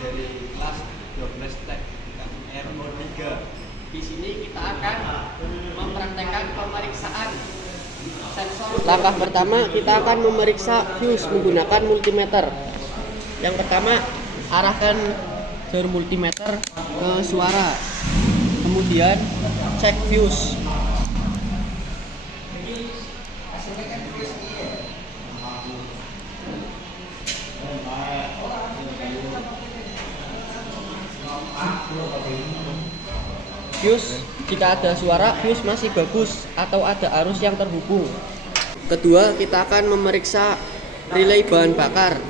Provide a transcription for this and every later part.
dari kelas 12 RO3. Di sini kita akan mempraktekkan pemeriksaan sensor. Langkah pertama kita akan memeriksa fuse menggunakan multimeter. Yang pertama, arahkan jarum multimeter ke suara. Kemudian cek fuse. Fuse, jika ada suara, fuse masih bagus atau ada arus yang terhubung. Kedua, kita akan memeriksa relay bahan bakar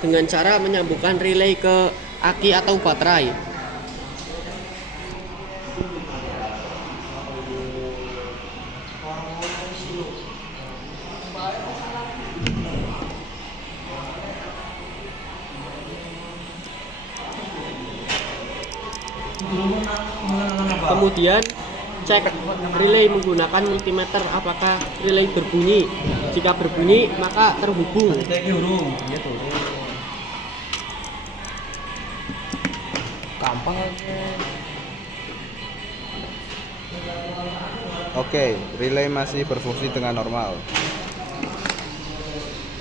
dengan cara menyambungkan relay ke aki atau baterai. Kemudian cek relay menggunakan multimeter apakah relay berbunyi. Jika berbunyi maka terhubung. Gampang aja. Oke, relay masih berfungsi dengan normal.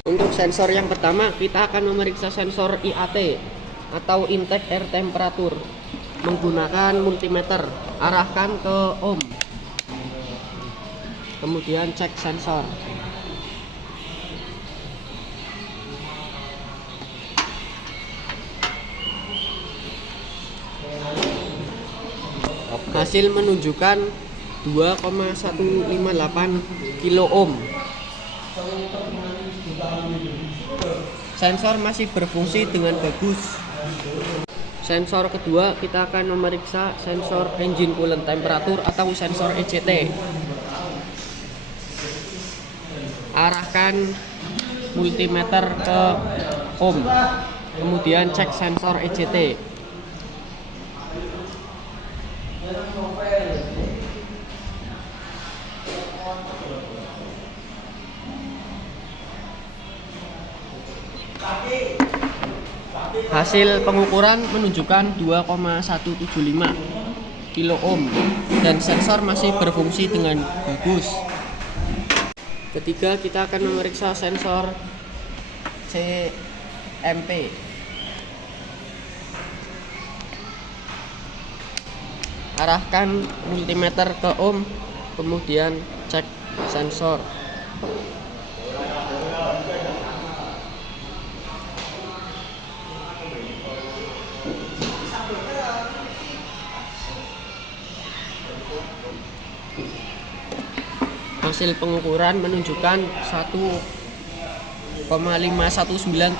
Untuk sensor yang pertama kita akan memeriksa sensor IAT atau intake air temperature menggunakan multimeter. Arahkan ke ohm. Kemudian cek sensor. Hasil menunjukkan 2,158 kilo ohm. Sensor masih berfungsi dengan bagus. Sensor kedua kita akan memeriksa sensor engine coolant temperature atau sensor ECT. Arahkan multimeter ke ohm. Kemudian cek sensor ECT. Hasil pengukuran menunjukkan 2,175 kilo ohm dan sensor masih berfungsi dengan bagus. Ketiga, kita akan memeriksa sensor CMP. Arahkan multimeter ke ohm, kemudian cek sensor. Hasil pengukuran menunjukkan 1,519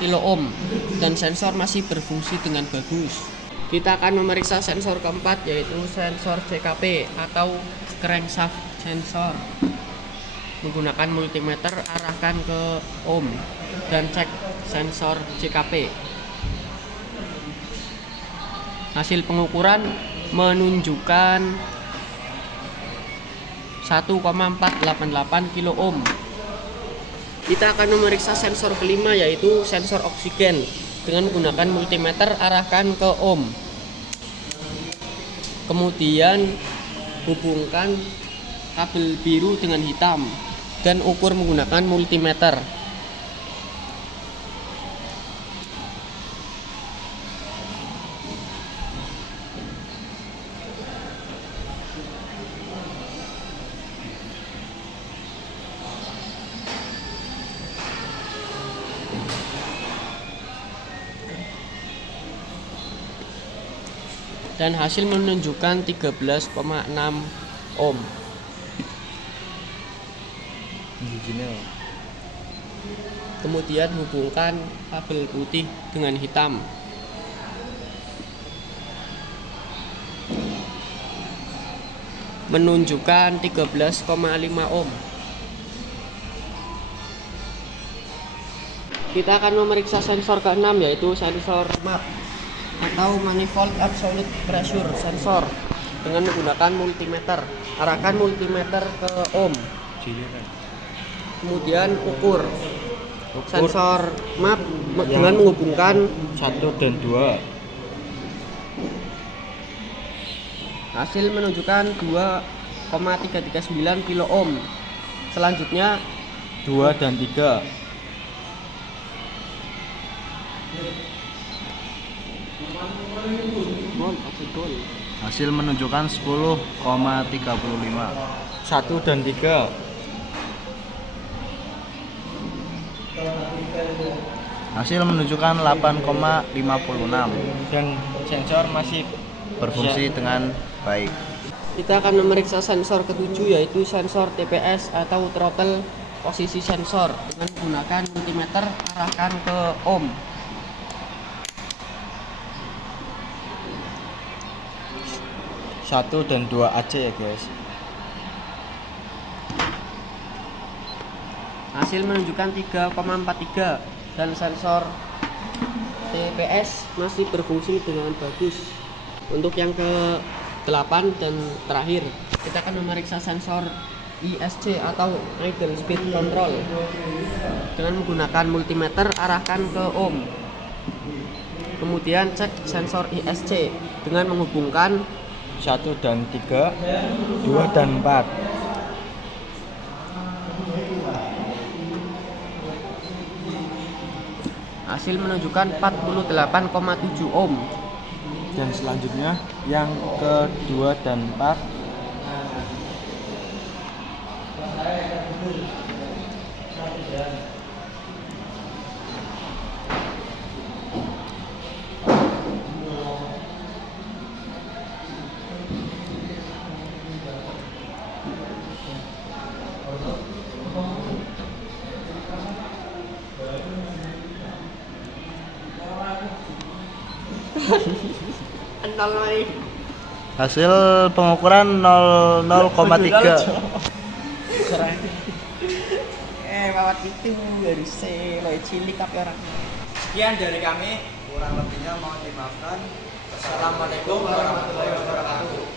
kilo ohm dan sensor masih berfungsi dengan bagus. Kita akan memeriksa sensor keempat, yaitu sensor CKP atau crankshaft sensor. Menggunakan multimeter, arahkan ke ohm dan cek sensor CKP. Hasil pengukuran menunjukkan 1,488 kilo ohm. Kita akan memeriksa sensor kelima, yaitu sensor oksigen. Dengan menggunakan multimeter, arahkan ke ohm. Kemudian hubungkan kabel biru dengan hitam dan ukur menggunakan multimeter. Dan hasil menunjukkan 13,6 ohm. Kemudian hubungkan kabel putih dengan hitam. Menunjukkan 13,5 ohm. Kita akan memeriksa sensor ke-6, yaitu sensor MAP atau manifold absolute pressure sensor dengan menggunakan multimeter. Arahkan multimeter ke ohm. Kemudian ukur. Sensor MAP dengan menghubungkan 1 dan 2. hasil menunjukkan 2,339 kilo ohm. Selanjutnya 2 dan 3. Hasil menunjukkan 10,35. 1 dan 3. Hasil menunjukkan 8,56 dan sensor masih berfungsi dengan baik. kita akan memeriksa sensor ketujuh, yaitu sensor TPS atau throttle posisi sensor, dengan menggunakan multimeter arahkan ke ohm. Satu dan 2 aja ya guys. Hasil menunjukkan 3,43 dan sensor TPS masih berfungsi dengan bagus. Untuk yang ke-8 dan terakhir, kita akan memeriksa sensor ISC atau idle speed control dengan menggunakan multimeter arahkan ke ohm. Kemudian cek sensor ISC dengan menghubungkan 1 dan 3, 2 dan 4. Hasil menunjukkan 48,7 ohm. Dan selanjutnya yang ke-2 dan 4. Hasil pengukuran 0,3. Mawat itu dari cilik tapi orang. sekian dari kami, kurang lebihnya mohon dimaafkan. Assalamualaikum warahmatullahi wabarakatuh.